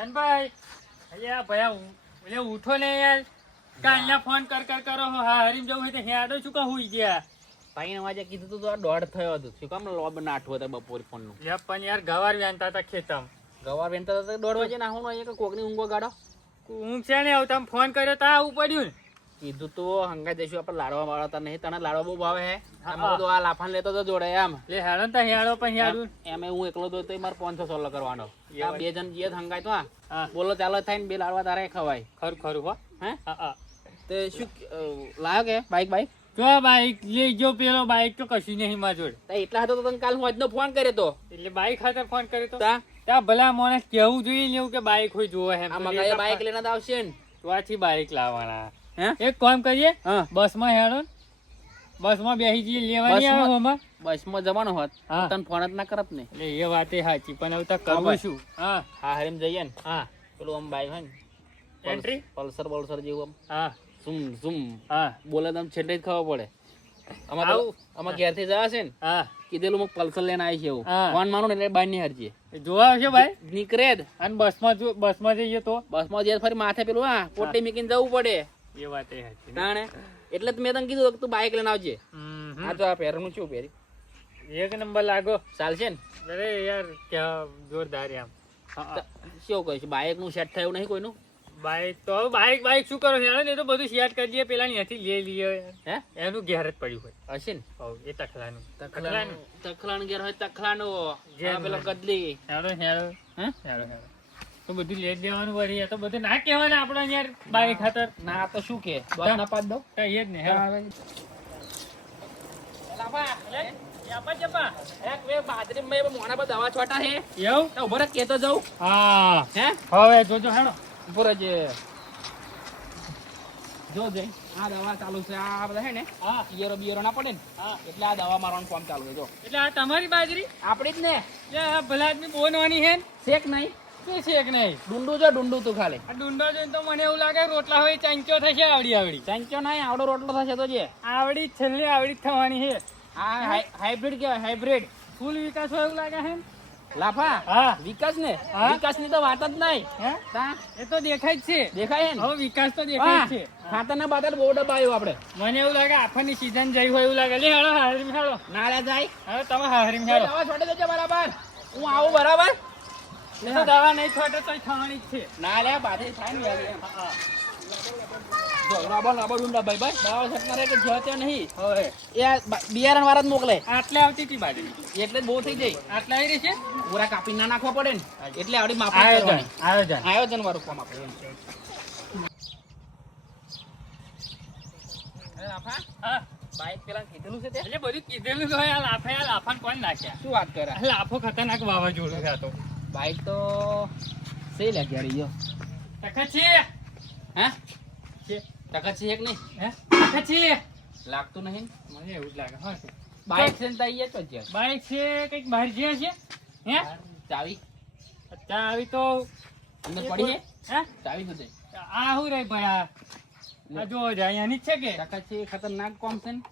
ચંદભાઈ અહીંયા ભયા ઉઠો ને યાર કાલના ફોન કરો હા હરીમ જવું હોય તો હેડો શું કહું ગયા ભાઈ વાજે કીધું તું તો દોઢ થયો હતો શું કામ લોબ નાઠવો હતો બપોર ફોન નું પણ યાર ગવાર વેનતા હતા ખેતમ ગવાર વેનતા હતા 1:30 વાગે નાખવાનું અહીંયા કોકની ઊંઘો ગાડો ઊંઘ છે ને તમે ફોન કર્યો તો આવું પડ્યું ને કીધું તો હંગા જઈશું આપણે લાડવા વાળા નહીં તને લાડવા બહુ ભાવે હે આમાં બધું આ લાફાન લેતો તો જોડે એમ લે હેડો ને હેડો પણ હેડું એમ હું એકલો તો મારે 500 કરવાનો આ બે જણ જીએ હંગાય તો બોલો ચાલો થાય ને બે લાડવા તારે ખવાય ખરું હો હે તે શું લાયો કે બાઈક જો બાઈક લઈ જો પેલો બાઈક તો કશું નહીં માં જોડે એટલા હતો તો તને કાલ હું ફોન કર્યો તો એટલે બાઈક ખાતર ફોન કર્યો તો ત્યાં ભલા મને કેવું જોઈએ ને એવું કે બાઈક હોય જોવે એમ બાઈક લઈને આવશે ને ત્યાંથી બાઈક લાવવાના એક કામ કરીએ બસમાં હેડો બસમાં બેસી જઈએ લેવાની આવે બસમાં જવાનો હોત તને ફોન જ ના કરત ને એટલે એ વાતે સાચી પણ હવે કરવું શું હા હરીમ જઈએ ને પેલું આમ બાઈક હોય ને એન્ટ્રી પલ્સર જેવું આમ ઝૂમ બોલે તમે છેલ્લે જ ખબર પડે આમાં ઘેરથી જવાશે ને કીધેલું પલ્સર લઈને આવી છે એવું ફોન મારું ને એટલે બાર ની હરજીએ જોવા આવશે ભાઈ નીકળે જ અને બસમાં જઈએ તો બસમાં જઈએ ફરી માથે પેલું પોટી મૂકીને જવું પડે એ વાત એટલે મેં તને કીધું તું બાઈક લઈને આવજે આ તો આ પહેરનું શું પહેરી એક નંબર લાગો ચાલશે ને અરે યાર ક્યાં જોરદાર આમ શું કહીશ બાઈક નું સેટ થયું નહીં કોઈનું બાઈક શું કરો યાર એ તો બધું સેટ કરી દઈએ પેલા ત્યાંથી લઈ લઈએ હે એનું ઘેર જ પડ્યું હોય હશે ને એ તખલાનું ઘેર હોય તખલાનું પેલો કદલી હેડો તો બધું લેટ દેવાનું વળી તો બધું ના કહેવાય આપડે યાર બાઈક ખાતર ના તો શું કે ના પાડ દો એ જ ને બાજરી મોણા પર દવા છોટા હે એવું ઉભો કેતો જાઉં હે હવે જોજો હેડો ઉભો રહેજે જો જઈ આ દવા ચાલુ છે આ બધા હે ને બિયરો ના પડે ને એટલે આ દવા મારવાનું કામ ચાલુ છે જો એટલે આ તમારી બાજરી આપડી જ ને ભલા આદમી બહુ નાની હે શેક નહીં શું શેક નહીં ડુંડું તું ખાલી આ ડુંડા જોઈને તો મને એવું લાગે રોટલા હોય ચાંચો થશે આવડી ચાંચો નહીં આવડો રોટલો થશે તો જે આવડી છેલ્લી આવડી થવાની છે આ હાઇબ્રિડ કેવાય હાઇબ્રિડ ફૂલ વિકાસ હોય એવું લાગે છે લાફા વિકાસ ને વિકાસ ની તો વાત જ નહીં એ તો દેખાય જ છે દેખાય છે હવે વિકાસ તો દેખાય છે ખાતર ના બાતર બહુ ડબ્બાયો આપડે મને એવું લાગે આફરની સીઝન જઈ હોય એવું લાગે લે હેડો હારીમ હેડો ના જાય હવે તમે હારીમ હેડો દવા છોડી દેજો બરાબર હું આવું બરાબર તો દવા નહીં છોટે તો થવાની જ છે ના લે બાધે થાય ને જો રાબા ડુંડા ભાઈ દવા છટના રે કે જોતે નહીં હવે એ બિયારણ વાળા જ મોકલે આટલે આવતી હતી બાજરી એટલે જ બહુ થઈ જાય આટલે આવી રહી છે પૂરા કાપી ના નાખવા પડે ને એટલે આવડી માપ આયોજન વાળું કામ આપણે બાઈક પેલા કીધેલું છે તે એટલે બધું કીધેલું તો આ લાફા કોણ નાખ્યા શું વાત કરે લાફો ખતરનાક વાવાઝોડું છે આ તો બાઈક તો સહી લાગ્યા રહી ગયો ટકા છે હે ટકા છે એક નહીં હે ટકા છે લાગતું નહીં મને એવું જ લાગે હા બાઈક છે ને તઈ તો જ બાઈક છે કઈક બહાર જ્યાં છે હે ચાવી ચાવી તો અંદર પડી છે હે ચાવી તો દે આ હું રે ભાઈ આ જો અહીંયાની જ છે કે ટકા છે ખતરનાક કોમ છે ને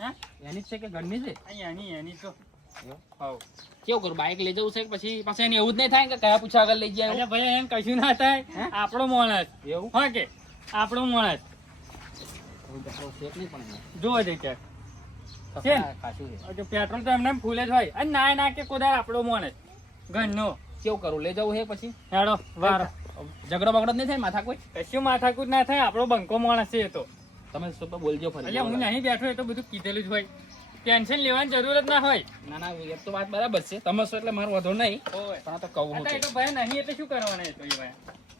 હે એની જ છે કે ઘરની છે અહીંયાની એની તો કેવું કરું બાઈક લઈ જવું છે પછી પાછું એને એવું જ નહીં થાય કે કયા પૂછા આગળ લઈ જાય એટલે ભાઈ એમ કશું ના થાય આપણો માણસ એવું હા કે આપણો માણસ જોવા જઈ ક્યાંક પેટ્રોલ તો એમને ફૂલે જ હોય અને ના કે કોદાર આપણો માણસ ઘરનો કેવું કરું લઈ જવું છે પછી હેડો વાર ઝઘડો બગડો નહીં થાય માથા કોઈ કશું માથાકૂટ ના થાય આપણો બંકો માણસ છે એ તો તમે શું બોલજો ફરી એટલે હું નહીં બેઠો એ તો બધું કીધેલું જ હોય ટેન્શન લેવાની જરૂર જ ના હોય ના એ તો વાત બરાબર છે તમે શું એટલે મારો વધો નહીં પણ તો કહું હું તો ભાઈ નહીં એટલે શું કરવાના તો એ ભાઈ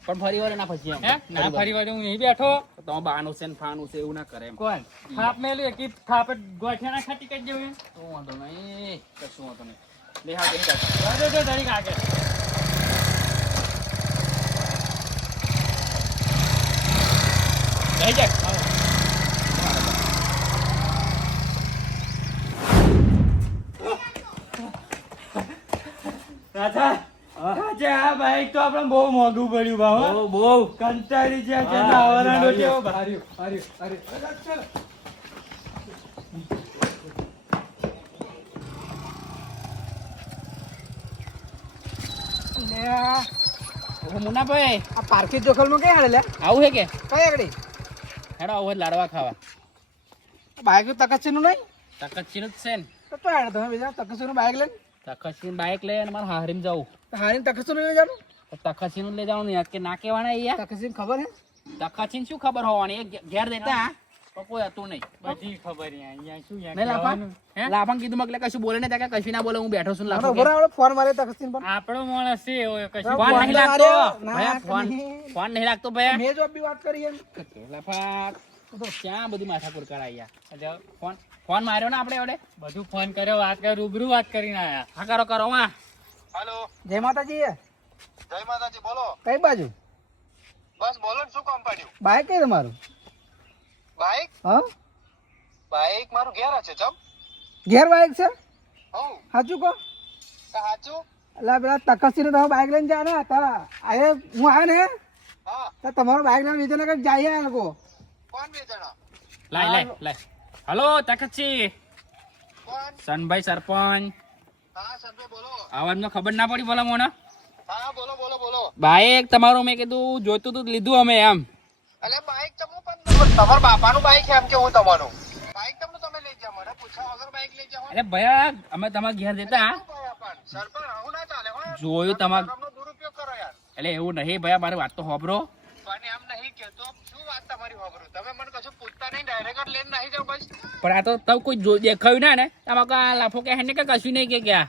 પણ ફરી વાર ના ફસી ના ફરી વાર હું નહીં બેઠો તમે બાનું છે ને ફાનું છે એવું ના કરે એમ કોણ થાપ મેલું એક થાપ ગોઠિયા ના ખાતી કરી દેવું તો વાંધો નહીં કશું વાંધો નહીં લે હા કે તો ધરી આગળ લઈ જા રાજા આ બાઈક તો આપણે બહુ મોંઘું પડ્યું ભાવ બહુ કંટાળી જાય છે આવવાનો કેવો મુન્નાભાઈ આ પાર્કે જોખલમાં કઈ હાલે લે આવું હે કે કઈ આગળ હેડો આવું હોય લાડવા ખાવા બાઈક તકસીનું નહીં તકતચીનું જ છે ને તો તો હેડ તમે બીજા તકસીનું બાઈક લઈને તકતચીનું બાઇક લઈ અને મારે હારીમ જવું હારીને તકસીનું લઈને જવાનું તકતચીનું લઈ જવાનું યાદ કે ના કહેવાના અહીંયા તકસીન ખબર હે તકતચીને શું ખબર હોવાની એ ઘેર દેતા તો કોઈ હતું નહીં બધી ખબર અહીંયા શું નહીં લાફા લાફાને કીધું મગલે કશું બોલે ને ત્યાં કશું ના બોલે હું બેઠો છું મને લાફા ઉભો રહો, ફોન મારે તકસીન પર આપણો માણસ છે એવો કશું ફોન નહીં ના લાગતો ના, ભયા ફોન નહીં. ફોન નહીં લાગતો ભયા મેં જો બી વાત કરી એમ લાફા તો ક્યાં બધી માથાકૂટ કરાયા એટલે ફોન માર્યો ને આપણે વડે બધું ફોન કર્યો વાત કરી રૂબરૂ વાત કરીને આયા હા કરો કરો માં હાલો જય માતાજી જય માતાજી બોલો કઈ બાજુ બસ બોલો ને શું કામ પડ્યું બાઈક કઈ તમારું બાઈક હા બાઈક મારું ઘેર છે ચમ ઘેર બાઈક છે હઉ સાચું કહો સાચું એટલે પેલા તકસીને તમે બાઈક લઈને જાય ને તા આયે હું આવ્યો ને હા તો તમારો બાઈક લઈને બીજા ને કઈ જાય આ લોકો કોણ બે જણા લાય લાય લાય હલો તકતચી કોણ સનભાઈ સરપંચ હા સંતો બોલો અવાજનો ખબર ના પડી બોલા મોને હા બોલો બોલો બોલો બાઈક તમારું મેં કીધું જોઈતું તું લીધું અમે એમ અલે બાઈક ચમું પણ તમારા બાપાનું બાઈક એમ કે હું તમારું બાઈક તમને તમે લઈ જાઓ મને પૂછા વગર બાઈક લઈ જાઓ અરે ભયા અમે તમારા ઘેર દેતા સરપંચ આવું ના ચાલે હો જોયું તમાર કામનો દુરુપયોગ કરો યાર એટલે એવું નહીં ભયા મારી વાત તો હોબરો પણ એમ નહીં કેતો શું વાત તમારી વાપરું તમે મને કશું પૂછતા નહીં ડાયરેક્ટ લઈને નાહી જાઓ બસ પણ આ તો તવ કોઈ દેખાયું ના ને આમાં કા લાફો કે હેને કે કશું નહીં કે ક્યાં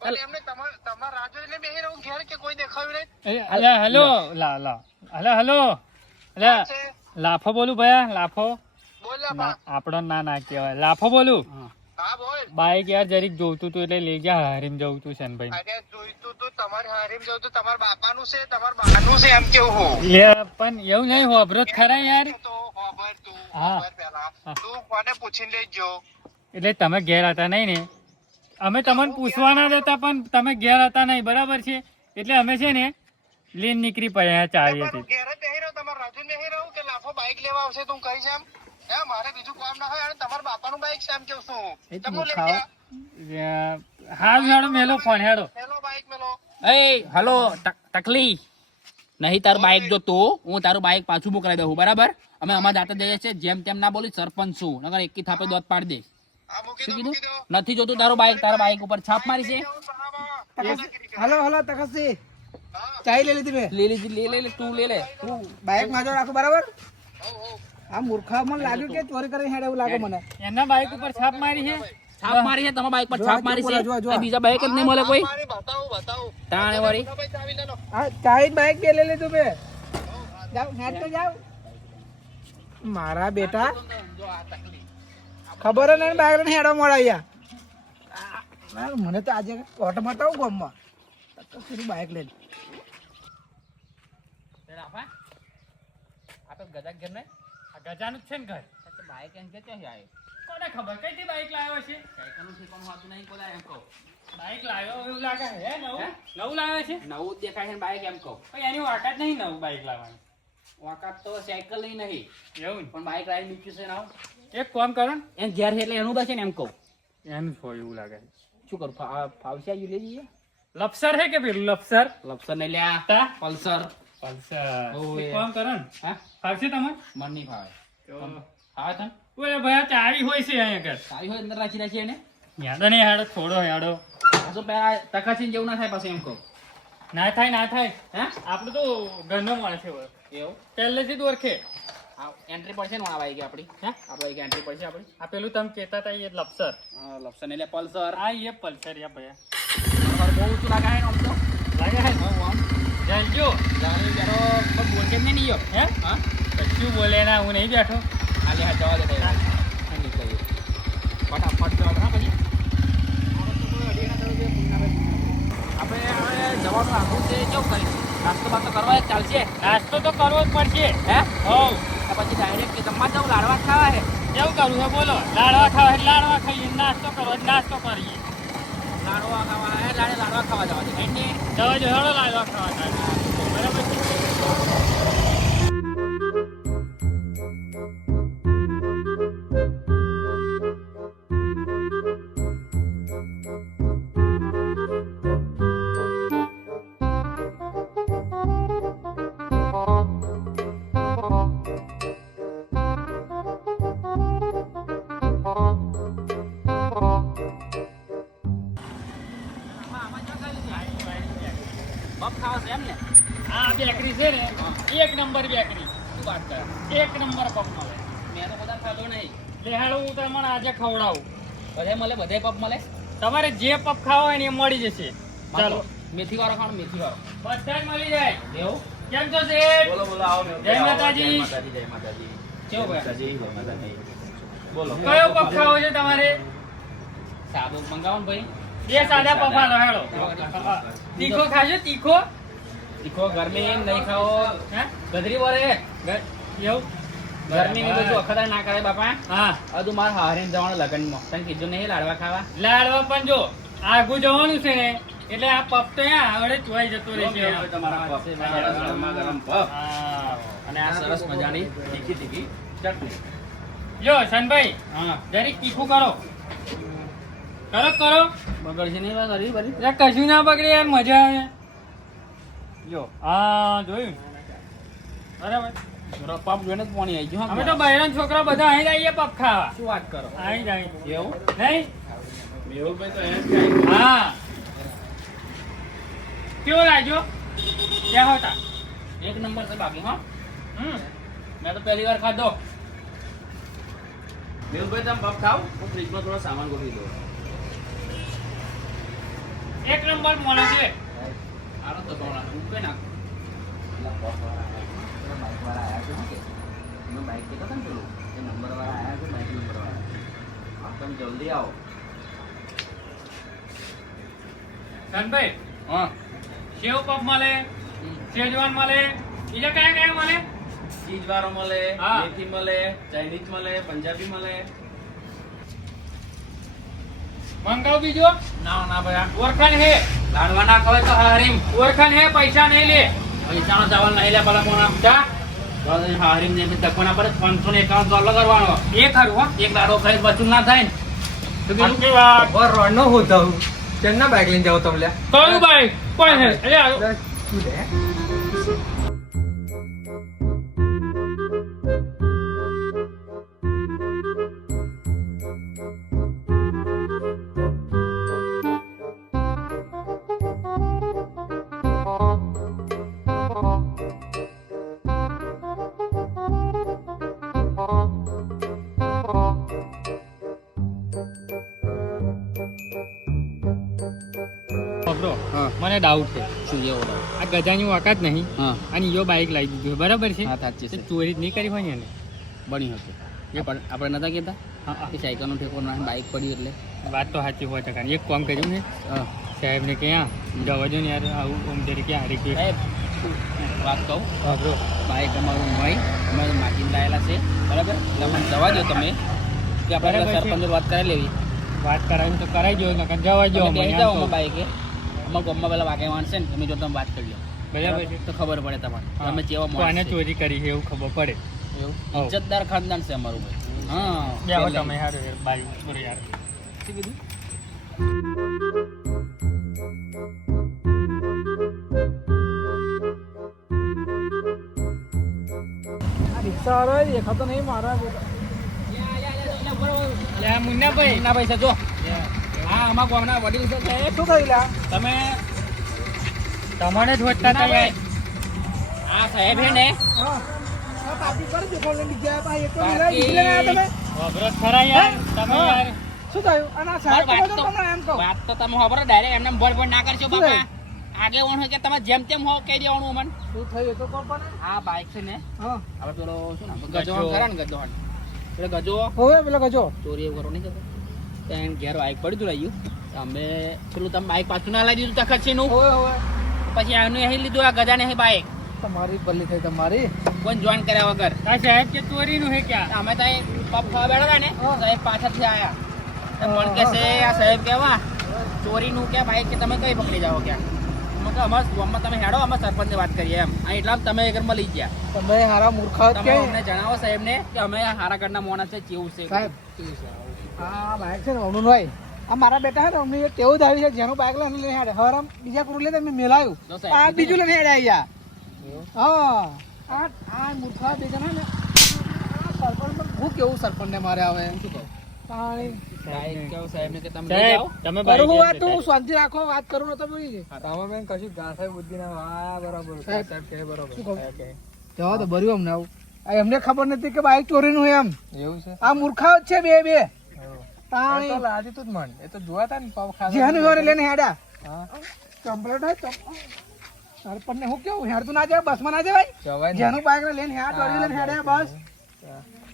પણ એમને તમારા રાજુ ને બેહી રહું ઘેર કે કોઈ દેખાયું નહીં અલે હલો લા લા હલો હલો અલે છે લાફો બોલું ભયા લાફો બોલ લા ના આપણો ના ના કહેવાય લાફો બોલું હા બોલ બાઈક યાર જરીક જોવતું તું એટલે લઈ જા હારીમ જવું તું શનભાઈ અરે જોઈતું તું તમારે હારીમ જવું તો તમારા બાપાનું છે તમારા બાનું છે એમ કેવું હું લે પણ એવું નહીં હોભરો જ ખરા યાર તો ખબર તું હા. ખબર પેલા તું કોને પૂછીને લેજો એટલે તમે ઘેર હતા નહીં ને અમે તમને પૂછવાના જ હતા પણ તમે ઘેર હતા નહીં બરાબર છે એટલે અમે છે ને લઈને નીકળી પડ્યા ચાવી તમારું હતી ઘેર જ બેહી રહ્યો તમારા રાજુ બેહી રહ્યો કે લાફો બાઈક લેવા આવશે તું કહીશ એમ હે મારે બીજું કામ ના હોય અને તમારા બાપાનું બાઈક છે એમ કેવું છું એ તો ચમો લઈ ખાવા. ગયા હા હેડો મેલો ફોન હેડો મેલો બાઈક મેલો એ હલો તકલી નહીં તારું બાઈક જો તું હું તારું બાઈક પાછું મોકલાઈ દઉં બરાબર અમે અમારા જાતે જઈએ છીએ જેમ તેમ ના બોલી સરપંચ છું નકર એકી થાપે દોત પાડી દે આ મૂકી શું દો કીધું મૂકી દો નથી જોતું તારું બાઈક તારા બાઈક ઉપર છાપ મારી છે હલો હલો તકસી હા ચાઈ લઈ લીધી મેં લે લે તું લે તું બાઈક માજો રાખો બરાબર હો હો આ મૂર્ખા મને લાગ્યું કે ચોરી કરીને હેડ એવું લાગે મને એના બાઈક ઉપર છાપ મારી છે છાપ મારી છે તમારા બાઈક પર છાપ મારી છે જો, જો. એ બીજા બાઈક જ નહીં મળે કોઈ મારી બતાવું તાણે વાળી ભાઈ ચાવી લે લો આ ચાઈ બાઈક બે લઈ લીધું મેં જાવ હેડ તો જાવ મારા બેટા ખબર જ નહીં બાઈક લઈને હેડો મોડા અહીંયા મને તો આજે ઓટો બતાવું ગામમાં તો બાઈક લઈને આપણે ગજા ઘેર ને આ ગજાનું જ છે ને ઘર બાઈક એમ કે ક્યાંથી આવ્યો કોને ખબર કઈથી બાઈક લાવ્યો છે સાયકલનું ઠેકાણું હોતું નહીં કોઈ એમ કહું બાઈક લાવ્યો એવું લાગે હે નવું લાવ્યો છે નવું જ દેખાય છે ને બાઈક એમ કહું પણ એની વાકાત નહીં નવું બાઈક લાવવાની વાકાત તો સાયકલ નહીં નહીં એવું પણ બાઈક લાવી મૂક્યું છે નાવ એક કામ કરો ને એમ ઘેર છે એટલે એનું બસ ને એમ કહું એનું જ હોય એવું લાગે શું કરું ફાવશે આવી લઈ જઈએ લપસર હે કે પેલું લપસર લપસર નહીં લ્યા તા પલ્સર પલ્સર ઓવે. એક કામ કરો ને હા ફાવશે તમારે મન નહીં ફાવે તો ફાવે તને ઓલે ભાઈ આ ચાવી હોય છે અહીંયા ઘર સારી હોય અંદર રાખી રાખીએ ને યાદો નહીં હેડો થોડો હેડો તો પેલા તકાસીને જેવું ના થાય પાછું એમ કહું ના થાય ના થાય હે આપણું તો ઘરનો માણસ છે એવું પહેલેથી જ ઓળખે એન્ટ્રી પડશે ને આ બાઈક આપણી હે આપણે એન્ટ્રી પડશે આપણી આ પેલું તમે કહેતા હતા એ લપસર લપસર એટલે પલ્સર આ એ પલ્સર યા ભૈયા બહુ ઊંચું લાગે છે ને આમ તો લાગે હે આમ જલજો જરો કોઈ બોલશે જ નહીં યો હે હા કશું બોલે ના હું નહીં બેઠો હાલે હા જવા દે ફટાફટ જવા દે હા પછી આપણે હવે જવાનું આખું છે કેવું કરી નાસ્તો બાસ્તો કરવા જ ચાલશે નાસ્તો તો કરવો જ પડશે હે હોવ તો પછી ડાયરેક્ટ જમવા જવું લાડવા જ ખાવા છે કેવું કરવું છે બોલો લાડવા ખાવા એટલે લાડવા ખાઈએ નાસ્તો કરવો એટલે નાસ્તો કરીએ લાડવા ખાવા હે લાડવા ખાવા જવા દે એની જવા જો હેડો લાડવા ખાવા જાય બરાબર છે પપ ખાવા છે એમ ને આ બેકરી છે ને એક નંબર બેકરી, શું વાત કરે એક નંબર પપ મળે. મેં તો બધા ખાધો નહીં. લેહાડો હું તમને આજે ખવડાવું. બધે પપ મળે. તમારે જે પપ ખાવા હોય ને એ મળી જશે. ચાલો મેથી વાળો ખાવાનો, મેથી વાળો. બધા જ મળી જાય. એવું કેમ છો શેઠ? બોલો બોલો આવો મેમ. જય માતાજી. જય માતાજી, જય માતાજી. કેવું ભાઈ? માતાજી, જય માતાજી. બોલો કયો પપ ખાવો છે તમારે? સાદો મંગાવો ને ભાઈ. બે સાદા પપ આલો હેડો. તીખો ખાજો તીખો? તીખો ગરમી નહીં ખાઓ. હે? ગધરી વરે એવું? ગરમી ને બધું અખતર ના કરે બાપા. હા, હજુ મારે હારીને જવાનું લગનમાં. તને કીધું નહીં લાડવા ખાવા? લાડવા પણ જો આગું જવાનું છે ને એટલે આ પપ તો અહીંયા આવડે ચોઈ જતો રહેશે. હવે તમારા પપ. ગરમા ગરમ પપ હા. અને આ સરસ મજાની તીખી તીખી ચટણી. જો શનભાઈ હા જરીક તીખું કરો. કરો. બગડશે નહીં વાત હરી બરી. એટલે કશું ના બગડે યાર, મજા આવે. જો હા જોયું બરાબર. પપ જોઈને જ પાણી આવી ગયું. અમે તો બહેરાન છોકરા બધા અહીં જ આવીએ પપ ખાવા. શું વાત કરો? અહીં જ આવીએ. એવું નહીં? મેહુલભાઈ તો એમ જ ખાય. હા. કેવો લાગ્યો? ક્યાં હતા? એક નંબર છે બાકી. હા હમ. મેં તો પહેલી વાર ખાધો. મેહુલભાઈ તમે પપ ખાવ, હું ફ્રીજમાં થોડો સામાન ગોઠવી દઉં. એક નંબર મળે છે. આનો તો ટોળા મૂકે નાખ. તમે જલ્દી આવો. શનભાઈ હા સેવ પપ મળે, શેજવાન મળે, બીજા કયા કયા મળે? ચીઝ વાળો મળે, હા. મેથી મળે, ચાઇનીઝ મળે, પંજાબી મળે. મંગાવ બીજો. ના ના ભાઈ આ ઓળખાણ હે, લાડવા ના ખવાય તો હારીમ. ઓળખાણ હે, પૈસા નહીં લે. પૈસાનો ચાવલ નહીં લે પેલા કોના. ચા હારીમ ને ધક્કોના પડે $551 કરવાનો. એ ખરું હો. એક લાડો ખાઈ બચું ના થાય ને. તો પેલું આટલી વાત. રોડનો હું થયું કેમના બાઈક લઈને જાવ તમે લ્યા? કયું ભાઈ? કોણ છે? અરે આવો. શું લે? પકડો. હા. મને ડાઉટ છે. શું જેવો લાગે? આ ગજાની વાકાત નહીં હા અને યો બાઈક લાવી દીધું છે, બરાબર છે? હા સાચી તે છે. ચોરી જ નહીં કરી હોય ને એને. બની હશે. એ પણ આપણે નતા કહેતા હા, હા. કે સાયકલનો ઠેકો ના બાઇક પડી એટલે. વાત તો સાચી હોય ટકા. એક કામ કર્યું ને હા સાહેબને કે હા જવા દો ને યાર, આવું આમ તરીકે હારી કે સાહેબ વાત કહું, પકડો. બાઇક અમારું ભાઈ અમે માગીને લાયેલા છે બરાબર. એટલે અમને જવા દો તમે કે આપણે બરાબર છે. સરપંચ વાત કરી લેવી. વાત કરાવી તો કરાવી દો, નકર જવા દો. તમે બેસી મને જાઓ આમ તો. અમારા બાઇકે. અમારા ગામમાં પેલા વાગે માણસે ને તમે જો તમે વાત કરી લો બરાબર છે. તો ખબર પડે તમારે હા. તમે કેવા કોને માણસ છે. ચોરી કરી છે એવું ખબર પડે. એવું હોવ. ઇજ્જતદાર ખાનદાન છે અમારું ભાઈ. હા બેહો એટલે. તમે હારું યાર, બાઈ છોરી યાર. શું કીધું? આ રિક્ષાવાળો દેખાતો નહીં મારા. લે આ મુન્નાભાઈ. ના પૈસા જો હા અમારા ગામના વડીલ છે સાહેબ. શું થયું લ્યા? તમે તમારે જ હોતા હતા યાર. આ સાહેબ હે ને હા આ પાર્ટી પર જો કોલ બીજા ભાઈ એક તો બાકી- મેરા ઈલે આયા તમે. વગરો જ ખરા યાર તમે હા. યાર. શું થયું? અને આ સાહેબ વાત કહો તો- તો તમને એમ કહું. વાત તો તમે ખબર ડાયરેક્ટ એમને બોલ બોલ ના કરશો શું બાપા. આગે ઓણ હોય કે તમે જેમ તેમ હો કહી દેવાનું અમન. શું થયું એ તો કહો પણ. આ બાઈક છે ને હા આપણે પેલો શું નામ ગજો. ગજો ખરા ને ગજો પેલો ગજો હવે પેલો કજો ચોરી એવું કરો નહીં જતો ત્યાં ઘેર બાઈક પડ્યું રહ્યું અમે પેલું તમે બાઈક પાછું ના લાવી દીધું તખત છે નું હવે હવે પછી આનું અહીં લીધું આ ગજાને અહીં બાઈક તમારી ભલી થઈ તમારી. કોઈ જોઈન કર્યા વગર આ સાહેબ કે ચોરીનું હે ક્યાં? અમે તો અહીં પપ ખાવા બેઠા હતા ને હા. સાહેબ પાછળથી આયા તો પણ કે છે આ સાહેબ કેવા ચોરીનું કે બાઈક કે તમે કઈ પકડી જાઓ ક્યાં મેં કહ્યું અમારા ગામમાં તમે હેડો અમે સરપંચને વાત કરીએ એમ આ એટલા તમે એક મળી ગયા તમે હારા મૂર્ખા તમે કે અમને જણાવો સાહેબને કે અમે હારા ઘરના માણસ છે કેવું છે સાહેબ આ બાઈક છે ને અમનું ભાઈ આ મારા બેટા હે ને અમને એક તેવું ધારી છે જેનું બાઈક લઈને લઈને હેડે હરામ બીજા કરું લે તમે મેલાયું જો સાહેબ, આ બીજું લઈને હેડે અહીંયા હા આ મૂર્ખા બે જણા ને આ સરપંચ પર હું કેવું સરપંચ ને મારે આવે એમ શું કહું બાઈક કેવો સાહેબ ને કે તમે લઈ સાહેબ જાઓ તમે કરું હું બાઈક વાત તું શાંતિ રાખો વાત કરું નતો બોલી છે તમે કશું ઘાસાઈ બુદ્ધિ ના હા બરાબર સાહેબ. સાહેબ કહે બરાબર શું કહું? સાહેબ કહે. જવા તો ભર્યું અમને આવું આ એમને ખબર નથી કે બાઈક ચોરીનું એમ એવું છે આ મૂર્ખાઓ જ છે બે બે એ તાણી તો લાદી તું જ મન એ તો જોવા તા ને પાવ ખાધા જેનું હોય લઈને હેડા હા કમ્પ્લેટ હોય સરપંચ ને હું કેવું હેડતું ના જાય બસમાં ના જવાય જવાય ને જેનું બાઈક લઈને હેડ દોડી લઈને હેડે બસ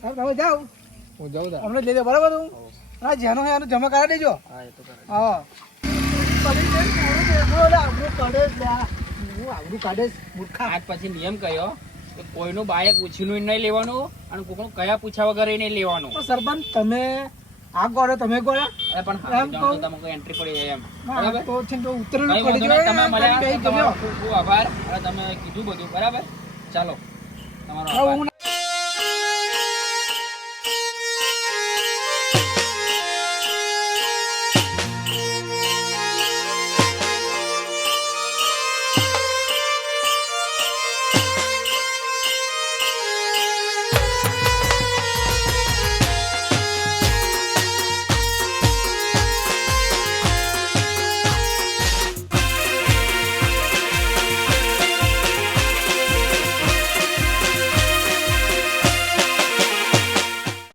હવે તમે જાઓ હું જાઉં તા અમને જ લેજો બરાબર હું હા જેનું હોય એનું જમા કરાવી દેજો હા એ તો કરે હા પડી જાય ને મોડું દેખો એટલે આબરૂ કાઢે જ લ્યા. હું આબરૂ કાઢે જ મૂર્ખા આજ પછી નિયમ કયો કે કોઈનું બાઈક ઉછીનું નહીં લેવાનું અને કોઈનું કયા પૂછ્યા વગર નહીં લેવાનું તો સરપંચ તમે આ ગોળો તમે ગોળા અરે પણ એમ હારું જાણો કહું. તો તમે કોઈ એન્ટ્રી પડી જાય એમ ના, બરાબર તો છે ને તો ઉતરેલું કઈ પડી વાંધો નહીં, જાય તમે મળ્યા બે તમારો જજો. ખૂબ ખૂબ આભાર અને તમે કીધું બધું બરાબર ચાલો તમારો હવે આભાર હું